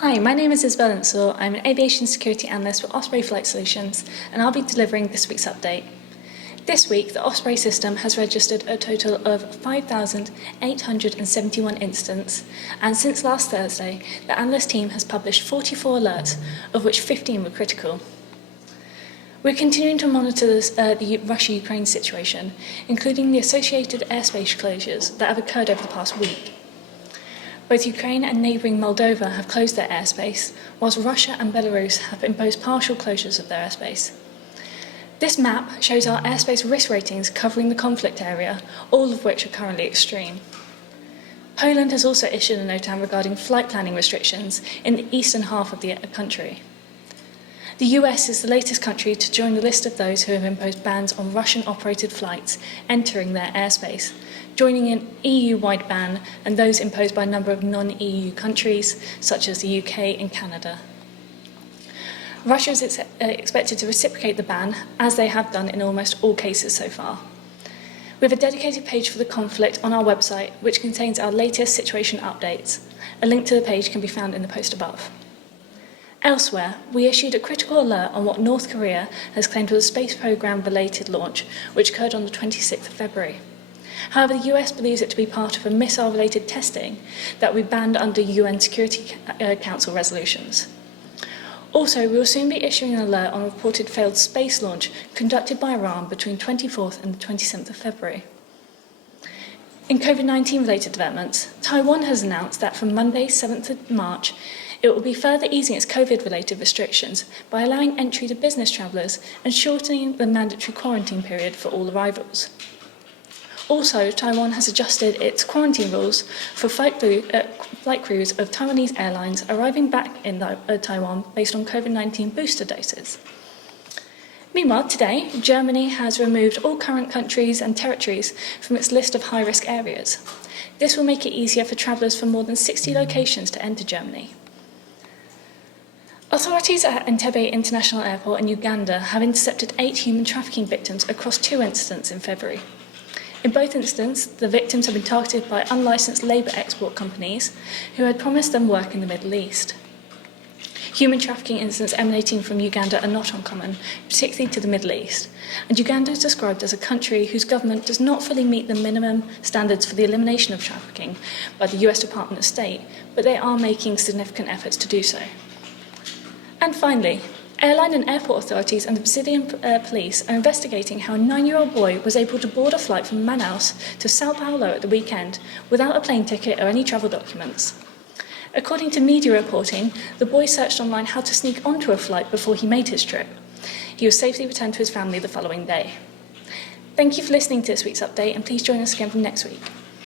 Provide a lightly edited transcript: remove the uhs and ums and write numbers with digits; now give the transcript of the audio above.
Hi, my name is Isobel. I'm an Aviation Security Analyst with Osprey Flight Solutions, and I'll be delivering this week's update. This week, the Osprey system has registered a total of 5,871 incidents, and since last Thursday, the analyst team has published 44 alerts, of which 15 were critical. We're continuing to monitor the Russia-Ukraine situation, including the associated airspace closures that have occurred over the past week. Both Ukraine and neighbouring Moldova have closed their airspace, whilst Russia and Belarus have imposed partial closures of their airspace. This map shows our airspace risk ratings covering the conflict area, all of which are currently extreme. Poland has also issued a NOTAM regarding flight planning restrictions in the eastern half of the country. The US is the latest country to join the list of those who have imposed bans on Russian-operated flights entering their airspace, joining an EU-wide ban and those imposed by a number of non-EU countries, such as the UK and Canada. Russia is expected to reciprocate the ban, as they have done in almost all cases so far. We have a dedicated page for the conflict on our website, which contains our latest situation updates. A link to the page can be found in the post above. Elsewhere, we issued a critical alert on what North Korea has claimed was a space program-related launch, which occurred on the 26th of February. However, the US believes it to be part of a missile-related testing that we banned under UN Security Council resolutions. Also, we will soon be issuing an alert on a reported failed space launch conducted by Iran between 24th and the 27th of February. In COVID-19 related developments, Taiwan has announced that from Monday, 7th of March, it will be further easing its COVID-related restrictions by allowing entry to business travellers and shortening the mandatory quarantine period for all arrivals. Also, Taiwan has adjusted its quarantine rules for flight crews of Taiwanese airlines arriving back in Taiwan based on COVID-19 booster doses. Meanwhile, today, Germany has removed all current countries and territories from its list of high-risk areas. This will make it easier for travellers from more than 60 locations to enter Germany. Authorities at Entebbe International Airport in Uganda have intercepted 8 human trafficking victims across 2 incidents in February. In both incidents, the victims have been targeted by unlicensed labour export companies who had promised them work in the Middle East. Human trafficking incidents emanating from Uganda are not uncommon, particularly to the Middle East, and Uganda is described as a country whose government does not fully meet the minimum standards for the elimination of trafficking by the US Department of State, but they are making significant efforts to do so. And finally, airline and airport authorities and the Brazilian police are investigating how a 9-year-old boy was able to board a flight from Manaus to Sao Paulo at the weekend without a plane ticket or any travel documents. According to media reporting, the boy searched online how to sneak onto a flight before he made his trip. He was safely returned to his family the following day. Thank you for listening to this week's update, and please join us again from next week.